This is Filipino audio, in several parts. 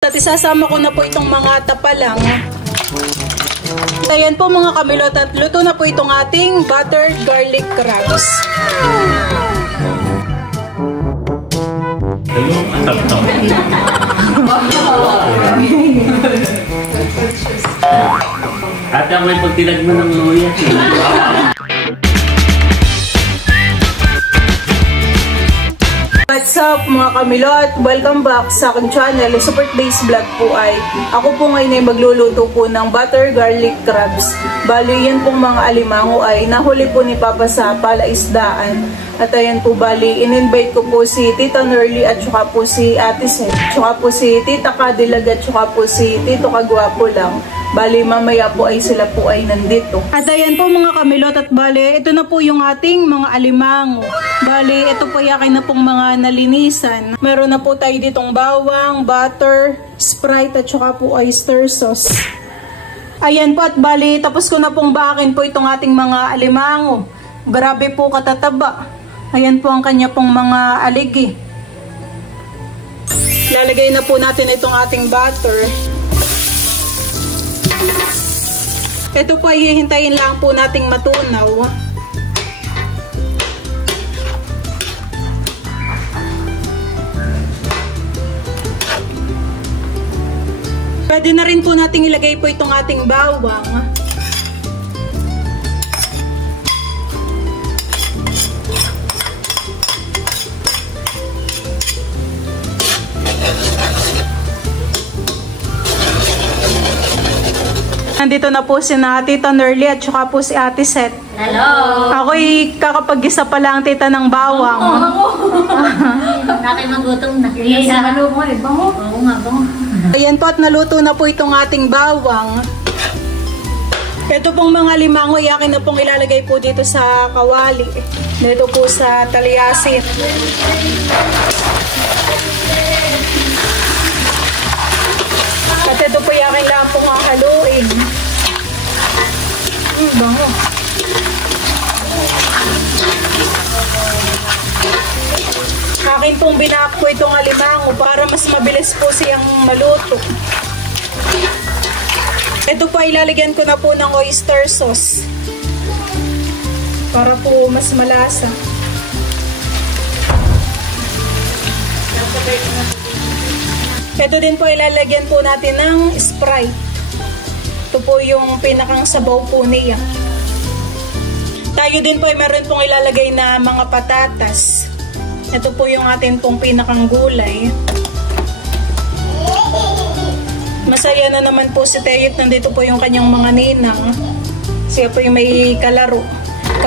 At isasama ko na po itong mga tapalang. Ayan po mga kamilot, at luto na po itong ating buttered garlic crabs. Ate, may pagtinag mo ng luya. What's up mga kamilot? Welcome back sa aking channel. Super Days Vlog po ay ako po ngayon ay magluluto po ng butter garlic crabs. Bali yan pong mga alimango ay nahuli po ni Papa sa palaisdaan. At ayan po bali, in-invite ko po si Tita Nerly at saka po si Ate Seth, saka po si Tita Kadilag at saka po si Tito Kagwapo lang. Bali mamaya po ay sila po ay nandito. At ayan po mga kamilot, at bali ito na po yung ating mga alimango. Bali ito po yakin na pong mga nalinisan. Meron na po tayo ditong bawang, butter, Sprite at saka po oyster sauce. Ayan po, at bali tapos ko na pong bakin po itong ating mga alimango. Grabe po katataba. Ayan po ang kanya pong mga aligi. Lalagay na po natin itong ating butter. Ito po ay hihintayin lang po nating matunaw. Pwede na rin po nating ilagay po itong ating bawang. Nandito na po si Tita Nerly at saka po si Ate Seth. Hello! Ako'y kakapag-isa pa lang tita ng bawang. Nakay magutom na. Sa ano mo eh, bango? Oo nga, bango. Ayan po, at naluto na po itong ating bawang. Ito pong mga limango, iyakin na pong ilalagay po dito sa kawali. Dito po sa talyasin. At ito po iyakin lang pong haluin. Bango. Akin pong binak po itong alimango para mas mabilis po siyang maluto. Ito po ay lalagyan ko na po ng oyster sauce para po mas malasa. Ito din po ilalagyan po natin ng Sprite. Ito po yung pinakang sabaw po niya. Tayo din po ay meron pong ilalagay na mga patatas. Ito po yung atin pong pinakang gulay. Masaya na naman po si Teyot. Nandito po yung kanyang mga ninang. Siya po yung may kalaro,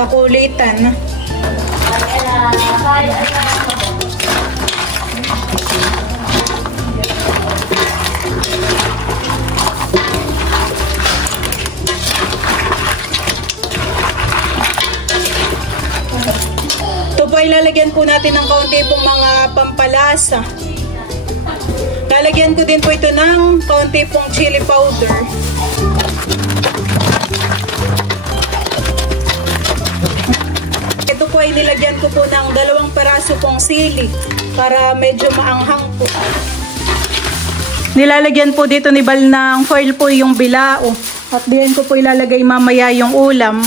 kakulitan. Ito po ay lalagyan po natin ng kaunti pong mga pampalasa. Lalagyan ko din po ito ng kaunti pong chili powder. Ito po ay nilagyan ko po ng 2 peraso pong sili para medyo maanghang po. Nilalagyan po dito ni Bal ng foil po yung bilao. At diyan ko po ilalagay mamaya yung ulam.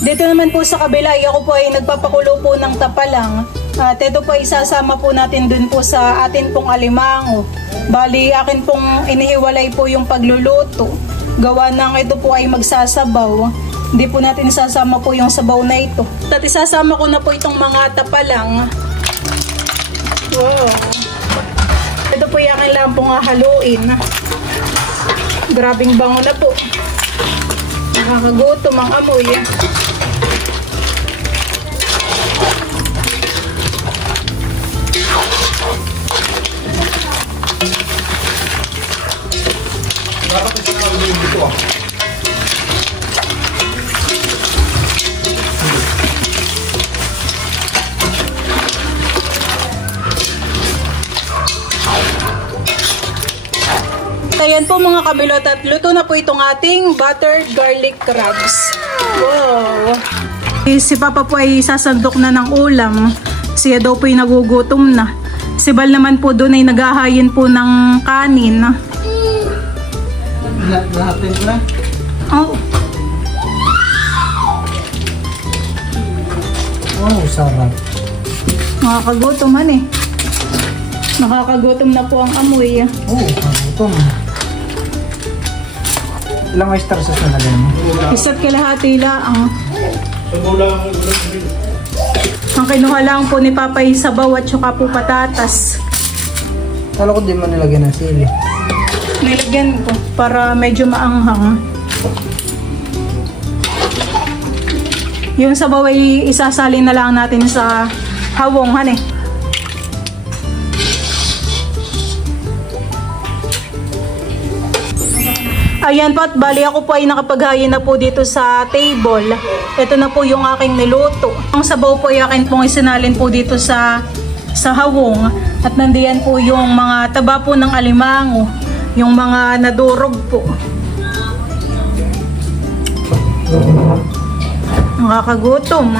Dito naman po sa kabila, ako po ay nagpapakulo po ng tapalang. At ito po isasama po natin dun po sa atin pong alimango. Bali, akin pong inihiwalay po yung pagluluto. Gawa ng ito po ay magsasabaw. Hindi po natin isasama po yung sabaw na ito. At isasama ko na po itong mga tapalang. Wow! Ito po yung akin lang pong haluin. Grabing bango na po. Nakakagutom ang amoy. Ayan po mga kamilot, at luto na po itong ating buttered garlic crabs. Wow! Si Papa po ay sasandok na ng ulam. Siya daw po ay nagugutom na. Si Bal naman po doon ay naghahayin po ng kanin. Lahatin ko na. Oh. Oh, sarap. Nakakagutom eh. Nakakagutom na po ang amoy. Oh, kagutom. Ilang oyster sauce na lagay mo? Isa't kalahati lang. Ang kinuha lang po ni Papa ay sabaw at saka po patatas. Kala ko di mo nilagyan ng sili. Nilagyan ko para medyo maanghang. Yung sabaw ay isasalin na lang natin sa hawong, han eh. Ayan po, at bali ako po ay nakapaghayin na po dito sa table. Ito na po yung aking niluto. Ang sabaw po ay akin pong isinalin po dito sa hawong. At nandiyan po yung mga taba po ng alimango. Yung mga nadurog po. Nakakagutom.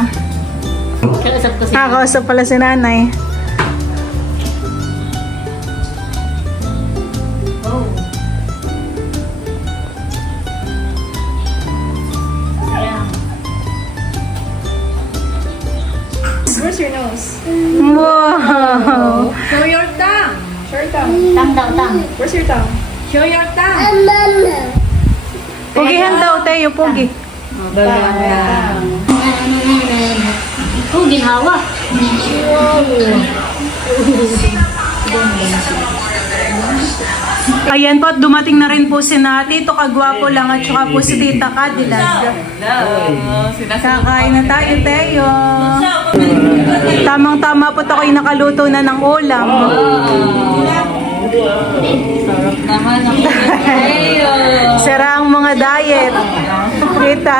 Kausap ko si Nakakausap pala si nanay. Where's your nose? Wow! Show your tongue. Show your tongue. Tang daw, tang. Where's your tongue? Show your tongue. Pugihan daw tayo, pugi. Oh, ginhawa. Ayan po, at dumating na rin po si na Tito Kagwapo lang at saka po si Tita Cadillac. Kakain na tayo, Teo. Tamang-tama po ako'y nakaluto na ng ulam. Sira ang mga diet. Tita.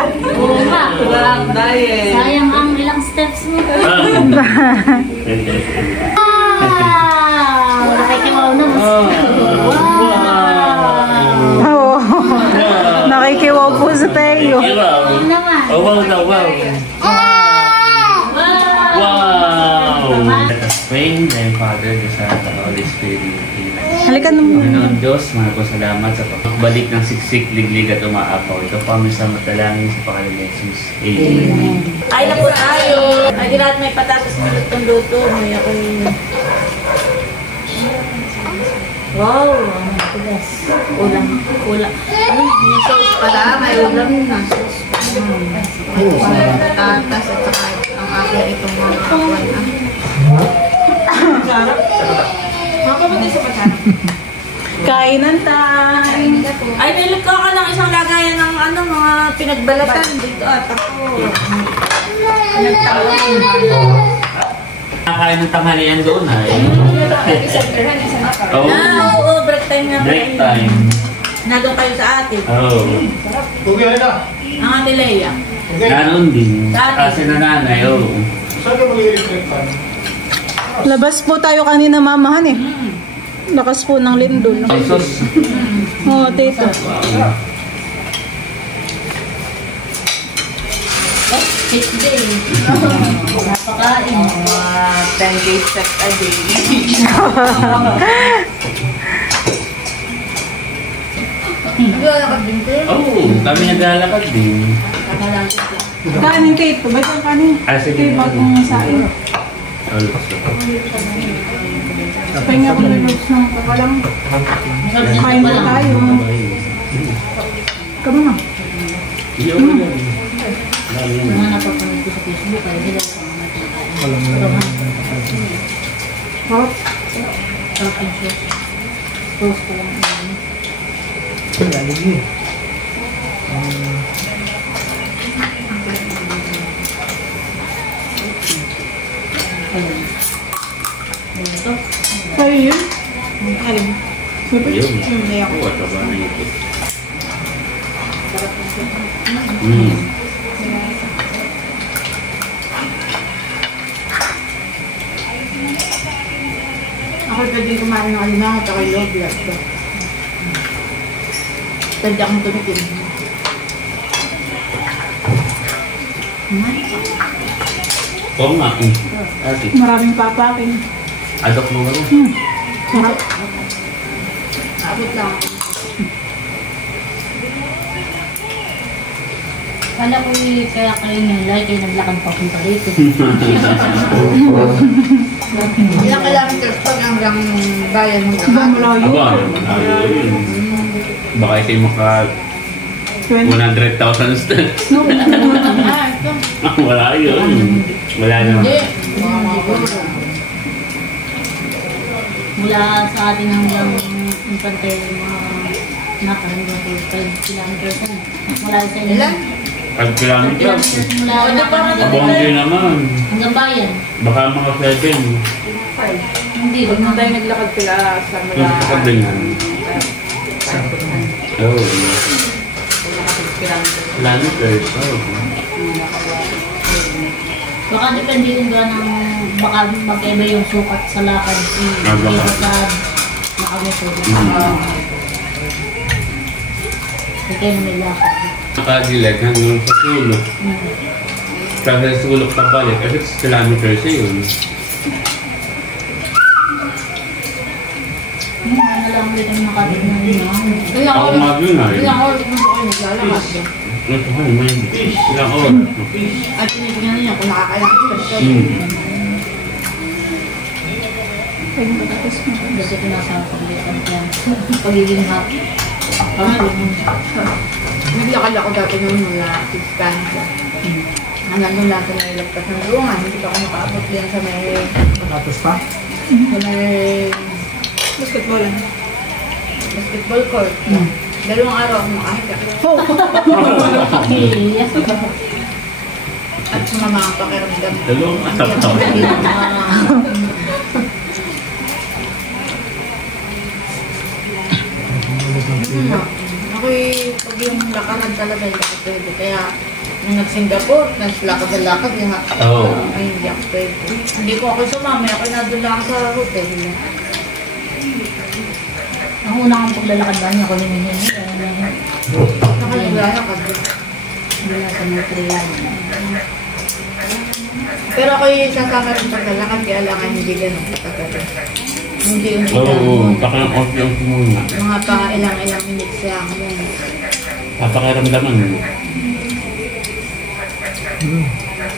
Sayang ang ilang steps mo. Wow! Nakikiwaw na. Oo. Nakikiwaw po sa Teo. Ano naman? Oh, wow na, wow. Wow! Praise the Father, the Son, and the Holy Spirit. Halika naman. Panginoon Diyos, mahal ko salamat sa pagbalik ng siksik, liglig at umaapaw. Ito pa may sa matalangin sa pangalan ni Jesus. Amen. Ay na po tayo. Ay di lahat may patatas na lutong-luto. May ako yung... Wow! Ulam. Ulam. Yung sauce pala. May ulam na. Patatas at saka ang aking itong mga kawan. Kainan time. Ay, nilagko ako ng isang lagayan ng mga pinagbalatan dito at ako. Nakakain ng tanghalian doon ay. Oh, Oo, break time nga. break time. Nandun kayo sa atin. Oh. Ang ate Leia. Ganoon din. Kasi nananay, oh. Labas po tayo kanina, mamahan eh. Lakas po ng lindol. Ay, sus. Oo, Tito. Cheat day. Napakain. 10 days sex a day. Naglalakad din kayo? Oh, kami naglalakad din. Kanin, Tito. Ba't ang kanin? Ah, sige. Ba't ang sain? Pahinga ko ng looks ng kakalang. Kain na tayo. Kamo na. Mga napapanood ko sa Facebook, ay nila sa mga Hot. post ko lang. Lagi. Ito. Sa'yo yun? Alin? Ayun. Oo, ito ba na ito? Ako pwede kumain ng alimango at ako yung blood ko. Pwede akong tumitin. Oo nga. Ate. Maraming papakin. Adok mo ba? Sarap. Abot lang. Kala ko kaya kayo yung like, kayo naglakad pa punta rito. Ilang kilometers pa hanggang bayan mo. Malayo. Aba, malayo yun. Baka kayo maka 100,000 steps. Ah, ito. Wala yun. Wala naman. Hindi. Mula sa atin hanggang infante mga nakahanggang 5 kilometers na. Mula sa inyo. Ilan? 5 kilometers. Mula O, di pa na Abongge naman. hanggang bayan. Baka mga 7. Hindi, Pag nung tayo naglakad sila sa Yung sabi nga. Oo. Kilometers. Oo. Baka depende kung gano'ng baka magkaiba yung sukat sa lakad. Baka. Sa nakamotor. Kaya na may lakad. Nakadilag hanggang sa sulok. Kasi sa sulok ka balik. Kasi 6 kilometers yun. Ano lang ulit ang nakatignan niyo. Ilang Ako oras? mag-ingay. Ilang oras mo kayo naglalakad? Ito ko, may ilang oras. At tinitingnan niyo kung nakakayakit ka siya. Kasi pinasapag yan. Pagiging happy. Naglakad ako dati noon mula Piscanza. Hanggang doon lang sa may lagpas ng luungan. Hindi pa ako makaabot yan sa may... Tapos pa? Sa may... Basketball. basketball court. 2 araw ako makahiga. Yes. At sumama ang pakiramdam. Dalawang araw. Ako'y pag yung lakaran talaga hindi ako pwede. Kaya nung nag-Singapore, lakad na lakad. Oo. Ay, hindi ako pwede. Hindi ko ako sumama. Ako'y nandun lang sa hotel. Ang unang ang paglalakad ba niya ko lumihin. Nakalalakad. Mula sa Montreal. Pero ako'y sasama rin paglalakad. Kaya lang ay hindi ganun katagal. Hindi Oo, baka yung muna. mga pa ilang minutes lang yun. Papakiramdaman mo.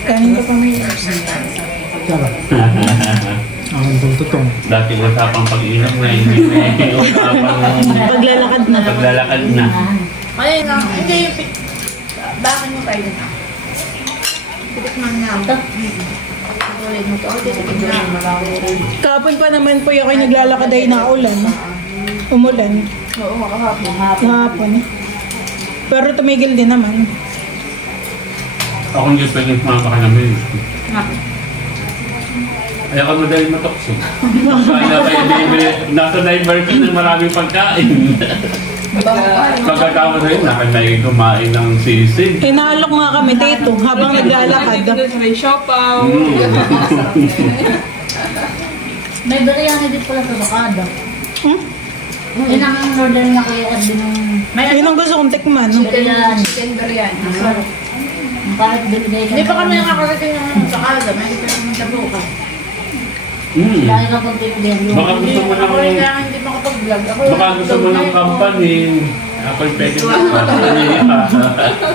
Kanin ka pa may Sarap. Ang tutong. Dati usapang pag-inom na hindi may usapang paglalakad na. paglalakad na. Kaya lang, hindi yung bakit mo tayo na? Titikman na. Ito. Ulit mo to. Titikman na. Kahapon pa naman po yung kayo naglalakad ay naulan. Umulan. Oo, makahapon. Kahapon. Pero tumigil din naman. Ako hindi pwedeng sumama ka namin. Ayaw ka madali matokso. Kaya kayo bibili, nasa diversion ng maraming pagkain. Pagkatapos na yun, nakanay kumain ng sisig. Inaalok nga kami dito habang naglalakad. May siopaw. May biryani din pala sa Bakada. Hmm? Yun ang order na kay Edwin ng Yun ang gusto kong tikman. biryani. Chicken biryani. Masarap. Ang kahit binigay Hindi pa kami nakakarating ng Bakada. May isa naman sa bukas. Lagi ka pag bibigyan. Baka gusto mo Ako rin ng... kaya hindi makapag-vlog. Baka gusto mo ng company. Ako'y pwede mo.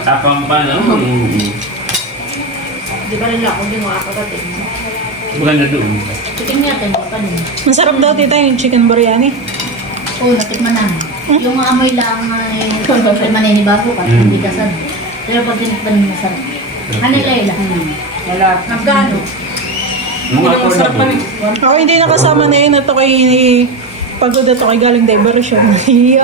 Kakampan, oh. Di ba rin ako hindi makakarating. Maganda doon. Chicken natin, pa din. Masarap daw tita yung chicken biryani. Oo, natikman namin. Yung amoy lang ay maninibago ka, hindi kasad. Pero pag tinikman mo masarap. Kanila lang. Magkano? Mga ako na po. Ako hindi nakasama na yun. Ito kay pagod ito kay galing diversion. Iyo.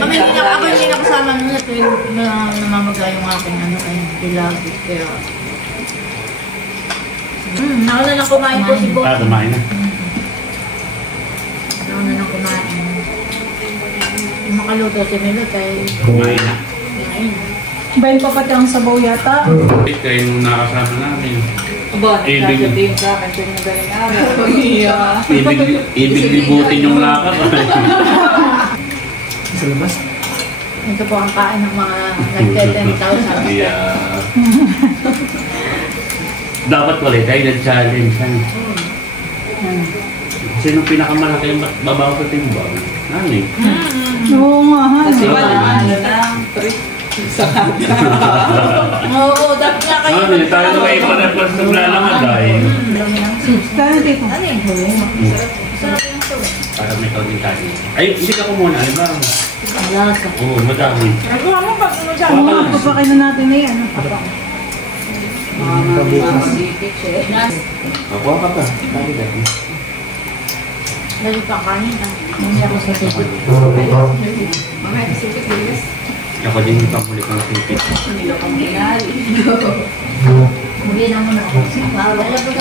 Kami hindi ako hindi nakasama nun na tuwing namamaga yung aking ano ay dilagi. Pero nauna na kumain po si Bo. Kumain na. Nauna na kumain. Yung makaluto si Milo tayo. Kumain na. Kumain. Bayan pa pati ang sabaw yata. Kayo nung nakasama namin. Aba, Ibig- sa akin tuwing madaling araw. Ibig libutin yung lakad. Sa labas? Ito po ang kain ng mga nagte-10,000. Yeah. Dapat wala tayo nag-challenge. Sino pinakamalaki yung babaw sa timbang? Ano eh? Oo nga, ha? Kasi wala, ano lang, oo, dapat nga kayo. Ano eh, tayo may parang naglalangad dahil. Kaya dito. Ano eh? Sarap yung sauce. Para may kaunting kanin. Ay, hindi ka kumuna. Ano ba? Lasa. Oo, madami. Nagawa mo pag ano dyan? Oo, papakin na natin na yan. Makuha ka pa. Tayo dati. Lagi pa kanin ah. Hindi ako sa sipit. Mga isipit bilis. Ako din yung pamulit ng sipit. Hindi na muna ako.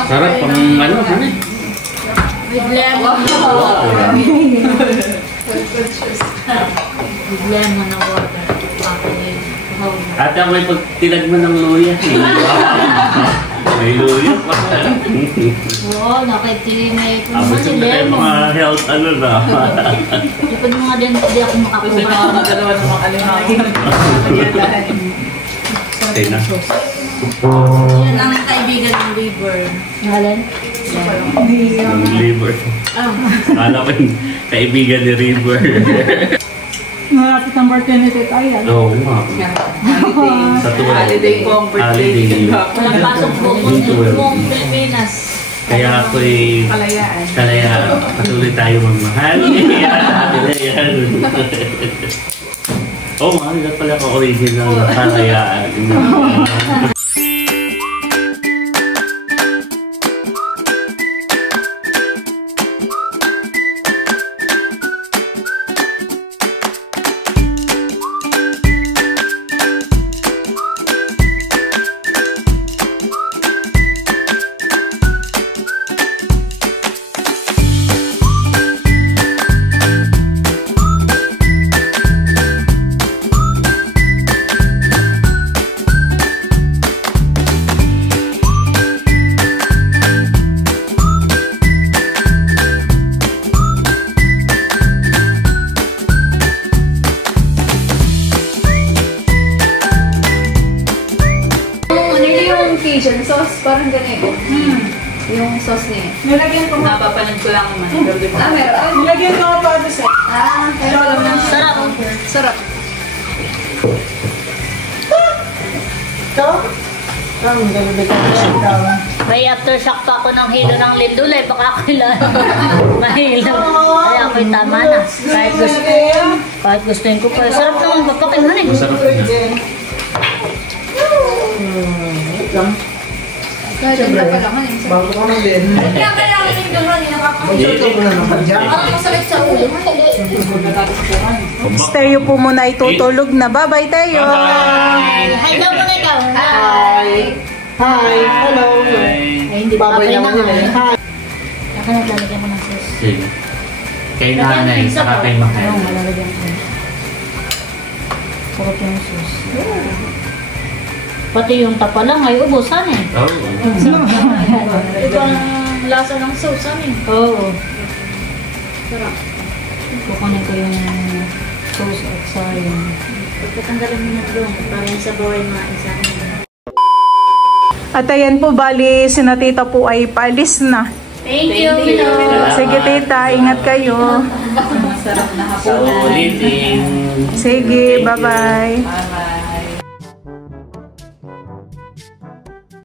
Sarap pang ano, ano eh. With lemon. With lemon na water. Ate, ako may pagtilag mo ng luya. May luya pa. Oo, nakitili may kung Abot naman si yung tayo lemon. mga health ano na. Lipad mo nga din, hindi ako makakuha. Dalawa ng mga alimangin. Okay na. Yan ang kaibigan ng liver. Ngalan? Ng liver. Kala ko yung kaibigan ni River. Malapit ang birthday ni Tita Ayan. Oo nga. Sa tuwa. Holiday kong birthday. Walang pasok po kung Pilipinas. Kaya ako'y Kalayaan. kalayaan. Patuloy tayo magmahal. Kalayaan. Oo nga, hindi pala ko original na kalayaan. Cajun sauce, parang ganito. Yung sauce niya. Nilagyan ko nga. Napapanood ko lang naman. Meron. Nilagyan ko nga pa ito sa... Pero alam mo, Sarap. sarap. May aftershock pa ako ng hilo ng lindulay. Baka kailan. Mahilo. Kaya ako'y tama na. Kahit gustuin ko pa. Sarap naman magpapinhan eh. Masarap na. Kahit yung napalaman yung sarap. Bago ka na din. Kaya kailangan yung gano'n, yung Mag-short ka na naman dyan. parang masakit sa ulo. Teo po muna itutulog na. Bye-bye, Teo! Hi daw muna ikaw. Hi! Hi! Hello! Ay, hindi pa Babay kayo naman yun eh. Hi! Ako naglalagyan mo ng sauce. Sige. Kay nanay, saka kay mahal. Oo, malalagyan ko. Sarap yung sauce. Pati yung tapa lang ay ubusan eh. Oo. Ito ang lasa ng sauce, ano eh. Oo. Sarap. Kukunin ko yung sauce at sayang. Pagkatanggalin mo na doon, para yung sabaw ay maisa. At ayan po, bali, sina Tita po ay paalis na. Thank you, Milo. Sige, Tita, ingat kayo. Masarap na Sa ulitin. Sige, bye-bye. Bye-bye.